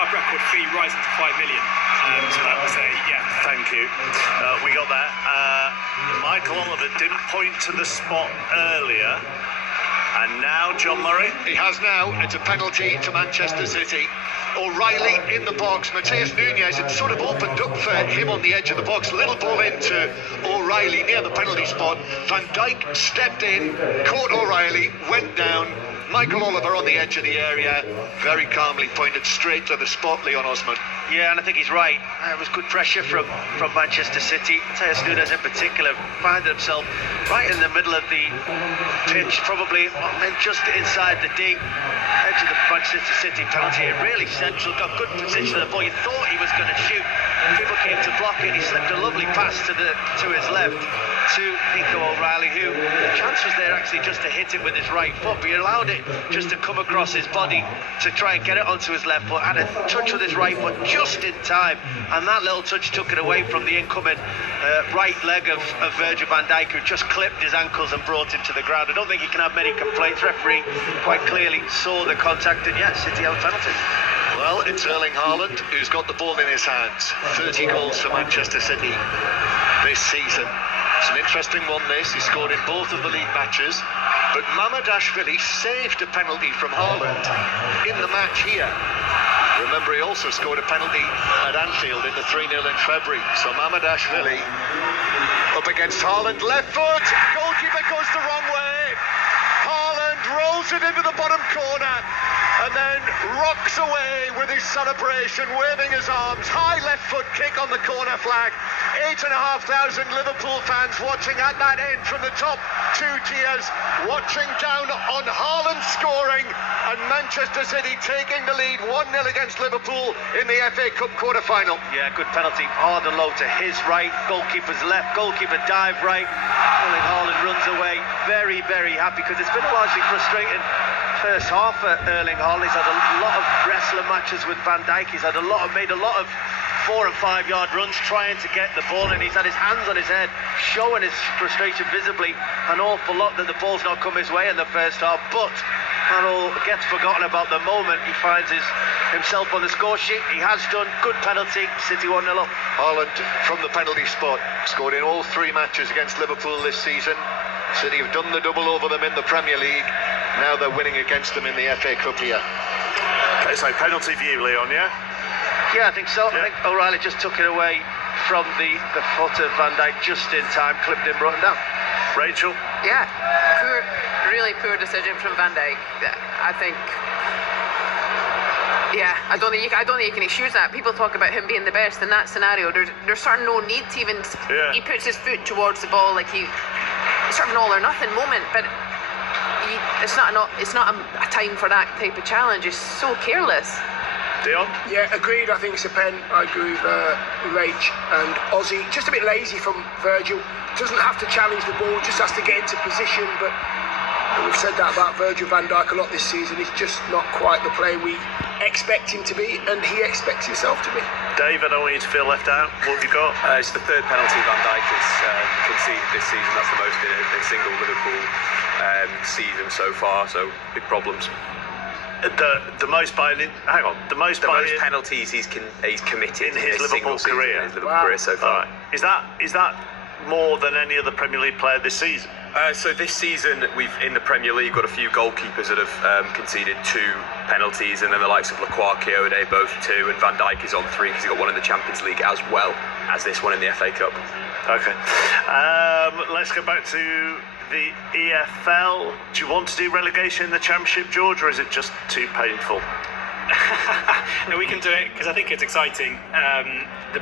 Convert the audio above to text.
club record fee rising to 5 million. So that was Thank you. We got that. Michael Oliver didn't point to the spot earlier. And now, John Murray? He has now. It's a penalty to Manchester City. O'Reilly in the box. Mateus Nunes, it sort of opened up for him on the edge of the box. Little ball into O'Reilly near the penalty spot. Van Dijk stepped in, caught O'Reilly, went down. Michael Oliver on the edge of the area, very calmly pointed straight to the spot, Leon Osman. Yeah, and I think he's right. It was good pressure from Manchester City. Mateus Nunes in particular found himself right in the middle of the pitch, probably just inside the deep edge of the Manchester City penalty. Really central, got good position of the ball. You thought he was going to shoot. People came to block it. He slipped a lovely pass to his left to Nico O'Reilly, who the chance was there actually just to hit it with his right foot, but he allowed it just to come across his body to try and get it onto his left foot. Had a touch with his right foot just in time, and that little touch took it away from the incoming right leg of Virgil van Dijk, who just clipped his ankles and brought him to the ground. I don't think he can have many complaints. Referee quite clearly saw the contact, and City have a penalty. Well, it's Erling Haaland who's got the ball in his hands. 30 goals for Manchester City this season. It's an interesting one, this. He scored in both of the league matches. But Mamardashvili saved a penalty from Haaland in the match here. Remember, he also scored a penalty at Anfield in the 3-0 in February. So Mamardashvili up against Haaland. Left foot. Goalkeeper goes the wrong way. Haaland rolls it into the bottom corner and then rocks away with his celebration, waving his arms. High left foot kick on the corner flag. 8,500 Liverpool fans watching at that end from the top two tiers, watching down on Haaland scoring and Manchester City taking the lead 1-0 against Liverpool in the FA Cup quarter-final. Yeah, good penalty. Hard and low to his right, goalkeeper's left, goalkeeper dive right. Erling Haaland runs away, very, very happy, because it's been a largely frustrating first half for Erling Haaland. He's had a lot of wrestling matches with Van Dijk. He's had made a lot of 4 and 5 yard runs trying to get the ball, and he's had his hands on his head, showing his frustration visibly. An awful lot that the ball's not come his way in the first half, but that all gets forgotten about the moment he finds himself on the score sheet. He has done. Good penalty. City 1-0 up. Haaland from the penalty spot scored in all 3 matches against Liverpool this season. City have done the double over them in the Premier League. Now they're winning against them in the FA Cup here. Okay, so penalty for you, Leon, yeah? Yeah, I think so. Yeah. I think O'Reilly just took it away from the foot of Van Dijk just in time, clipped him, brought him down. Rachel? Yeah, really poor decision from Van Dijk. I think. Yeah, I don't think you can excuse that. People talk about him being the best in that scenario. There's sort of no need to even. Yeah. He puts his foot towards the ball like it's sort of an all or nothing moment, but it's not a time for that type of challenge. It's so careless. Dion? Yeah, agreed. I think it's a pen. I agree with Rach and Ozzy. Just a bit lazy from Virgil. Doesn't have to challenge the ball, just has to get into position. But we've said that about Virgil van Dijk a lot this season. He's just not quite the player we expect him to be, and he expects himself to be. Dave, I don't want you to feel left out. What have you got? It's the third penalty Van Dijk has conceded this season. That's the most in a single Liverpool season so far. So big problems. The most penalties he's committed in his a Liverpool single season, career. in his Liverpool career so far. Right. Is that more than any other Premier League player this season? So this season, we've in the Premier League got a few goalkeepers that have conceded 2 penalties, and then the likes of Lukaku, Kiyode, both 2, and Van Dijk is on 3 because he got one in the Champions League as well as this one in the FA Cup. Okay. Let's go back to the EFL. Do you want to do relegation in the Championship, George, or is it just too painful? No, we can do it because I think it's exciting. The